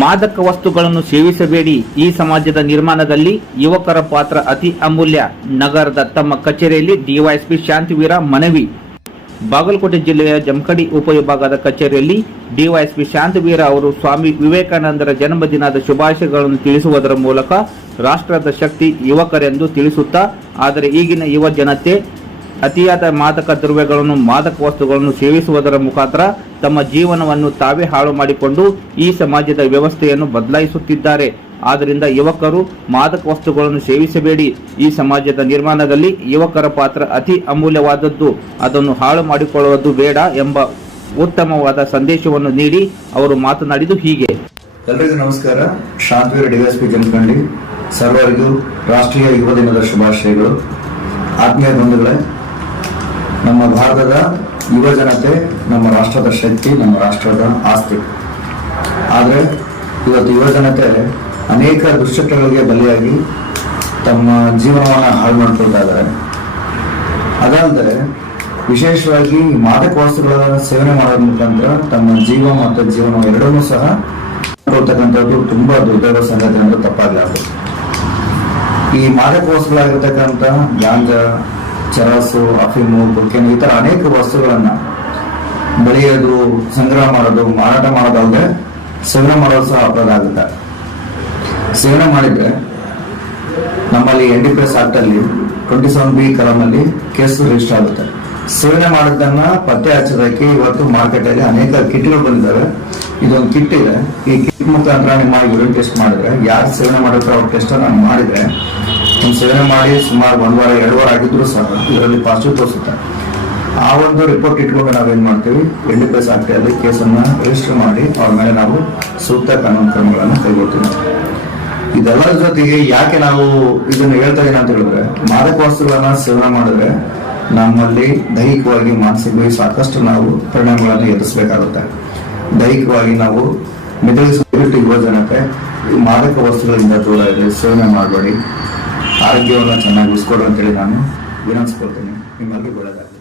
ಮಾದಕ ವಸ್ತುಗಳನ್ನು ಸೇವಿಸಬೇಡಿ. ಈ ಸಮಾಜದ ನಿರ್ಮಾಣದಲ್ಲಿ ಯುವಕರ ಪಾತ್ರ ಅತಿ ಅಮೂಲ್ಯ. ನಗರದ ತಮ್ಮ ಕಚೇರಿಯಲ್ಲಿ ಡಿವೈಎಸ್ಪಿ ಶಾಂತಿವೀರ ಮನವಿ. ಬಾಗಲಕೋಟೆ ಜಿಲ್ಲೆಯ ಜಮಖಂಡಿ ಉಪವಿಭಾಗದ ಕಚೇರಿಯಲ್ಲಿ ಡಿವೈಎಸ್ಪಿ ಶಾಂತಿವೀರ ಅವರು ಸ್ವಾಮಿ ವಿವೇಕಾನಂದರ ಜನ್ಮದಿನದ ಶುಭಾಶಯಗಳನ್ನು ತಿಳಿಸುವುದರ ಮೂಲಕ ರಾಷ್ಟ್ರದ ಶಕ್ತಿ ಯುವಕರೆಂದು ತಿಳಿಸುತ್ತಾ, ಆದರೆ ಈಗಿನ ಯುವ ಜನತೆ ಅತಿಯಾದ ಮಾದಕ ದ್ರವ್ಯಗಳನ್ನು, ಮಾದಕ ವಸ್ತುಗಳನ್ನು ಸೇವಿಸುವುದರ ಮುಖಾಂತರ ತಮ್ಮ ಜೀವನವನ್ನು ತಾವೇ ಹಾಳು ಮಾಡಿಕೊಂಡು ಈ ಸಮಾಜದ ವ್ಯವಸ್ಥೆಯನ್ನು ಬದಲಾಯಿಸುತ್ತಿದ್ದಾರೆ. ಆದ್ದರಿಂದ ಯುವಕರು ಮಾದಕ ವಸ್ತುಗಳನ್ನು ಸೇವಿಸಬೇಡಿ. ಈ ಸಮಾಜದ ನಿರ್ಮಾಣದಲ್ಲಿ ಯುವಕರ ಪಾತ್ರ ಅತಿ ಅಮೂಲ್ಯವಾದದ್ದು. ಅದನ್ನು ಹಾಳು ಮಾಡಿಕೊಳ್ಳುವುದು ಬೇಡ ಎಂಬ ಉತ್ತಮವಾದ ಸಂದೇಶವನ್ನು ನೀಡಿ ಅವರು ಮಾತನಾಡಿದ್ದು ಹೀಗೆ. ಎಲ್ಲರಿಗೂ ನಮಸ್ಕಾರ. ಶಾಂತಿವೀರ ಡಿವೈಎಸ್ಪಿ ಜಮಖಂಡಿ. ಸರ್ವರಿಗೂ ರಾಷ್ಟ್ರೀಯ ಯುವ ದಿನದ ಶುಭಾಶಯಗಳು. ಆತ್ಮೀಯ ಬಂಧುಗಳೇ, ನಮ್ಮ ಭಾರತದ ಯುವ ಜನತೆ ನಮ್ಮ ರಾಷ್ಟ್ರದ ಶಕ್ತಿ, ನಮ್ಮ ರಾಷ್ಟ್ರದ ಆಸ್ತಿ. ಆದರೆ ಇವತ್ತು ಯುವ ಜನತೆ ಅನೇಕ ದುಶ್ಚಟಗಳಿಗೆ ಬಲಿಯಾಗಿ ತಮ್ಮ ಜೀವನವನ್ನು ಹಾಳು ಮಾಡ್ಕೊಳ್ತಾ ಇದ್ದಾರೆ. ಅದಲ್ಲದೆ ವಿಶೇಷವಾಗಿ ಮಾದಕ ವಸ್ತುಗಳ ಸೇವನೆ ಮಾಡೋದ್ರ ಮುಖಾಂತರ ತಮ್ಮ ಜೀವ ಮತ್ತು ಜೀವನ ಎರಡನ್ನೂ ಸಹ ಕೊಡ್ತಕ್ಕಂಥದ್ದು ತುಂಬಾ ದೊಡ್ಡ ಸಂಗತಿ ಅಂದ್ರೆ ತಪ್ಪಾಗಲಾರದು. ಈ ಮಾದಕ ವಸ್ತುಗಳಾಗಿರ್ತಕ್ಕಂಥ ಗಾಂಜಾ, ಚರಸು, ಅಫೀಮು, ಕೊಕೇನ್ ಈ ತರ ಅನೇಕ ವಸ್ತುಗಳನ್ನ ಬೆಳೆಯೋದು, ಸಂಗ್ರಹ ಮಾಡೋದು, ಮಾರಾಟ ಮಾಡೋದಲ್ಲದೆ ಸೇವನೆ ಮಾಡೋದು ಸಹ ಅಪರಾಧ ಆಗುತ್ತೆ. ಸೇವನೆ ಮಾಡಿದ್ರೆ ನಮ್ಮಲ್ಲಿ NDPS ಆಕ್ಟ್ ಅಲ್ಲಿ 27B ಕಲಮಲ್ಲಿ ಕೇಸ್ ರಿಜಿಸ್ಟರ್ ಆಗುತ್ತೆ. ಸೇವನೆ ಮಾಡಿದ್ದನ್ನ ಪತ್ತೆ ಹಚ್ಚೋದಕ್ಕೆ ಇವತ್ತು ಮಾರ್ಕೆಟ್ ಅಲ್ಲಿ ಅನೇಕ ಕಿಟ್ಗಳು ಬಂದಿದ್ದಾವೆ. ಇದೊಂದು ಕಿಟ್ ಇದೆ. ಈ ಕಿಟ್ ಮುಖಾಂತರ ನಿಮ್ಮ ಯೂರಿನ್ ಟೆಸ್ಟ್ ಮಾಡಿದ್ರೆ, ಯಾರು ಸೇವನೆ ಮಾಡಿದ್ರೆ ಅವ್ರ ಟೆಸ್ಟ್ ಅನ್ನು ಮಾಡಿದ್ರೆ, ಸೇವನೆ ಮಾಡಿ ಸುಮಾರು 1 ವಾರ 2 ವಾರ ಆಗಿದ್ರು ಸಹ ಇದರಲ್ಲಿ ಪಾಸಿಟಿವ್ ತೋರಿಸುತ್ತೆ. ಆ ಒಂದು ರಿಪೋರ್ಟ್ ಇಟ್ಕೊಂಡು ನಾವೇನ್ ಮಾಡ್ತೀವಿ, NDPS ಆಕ್ಟ್ ಅಲ್ಲಿ ಕೇಸನ್ನ ರಿಜಿಸ್ಟರ್ ಮಾಡಿ ಅವ್ರ ಮೇಲೆ ನಾವು ಸೂಕ್ತ ಕಾನೂನು ಕ್ರಮಗಳನ್ನು ಕೈಗೊಳ್ತೀವಿ. ಇದೆಲ್ಲರ ಜೊತೆಗೆ ಯಾಕೆ ನಾವು ಇದನ್ನು ಹೇಳ್ತಾ ಇದೀನಿ ಅಂತ ಹೇಳಿದ್ರೆ, ಮಾದಕ ವಸ್ತುಗಳನ್ನ ಸೇವನೆ ಮಾಡಿದ್ರೆ ನಮ್ಮಲ್ಲಿ ದೈಹಿಕವಾಗಿ, ಮಾನಸಿಕವಾಗಿ ಸಾಕಷ್ಟು ನಾವು ಪರಿಣಾಮಗಳನ್ನು ಎದುರಿಸಬೇಕಾಗುತ್ತೆ. ದೈಹಿಕವಾಗಿ ನಾವು ಮೆದುಳಿಸಬೇಕು. ಯುವ ಜನತೆ ಈ ಮಾದಕ ವಸ್ತುಗಳಿಂದ ದೂರ ಇದೆ, ಸೇವನೆ ಮಾಡಬೇಡಿ, ಆರೋಗ್ಯವನ್ನು ಚೆನ್ನಾಗಿ ಉಳಿಸ್ಕೊಡು ಅಂತೇಳಿ ನಾನು ವಿನಂತಿಸ್ಕೊಳ್ತೀನಿ. ನಿಮ್ಮಲ್ಲಿ ಒಳ್ಳೆಯದಾಗಲಿ.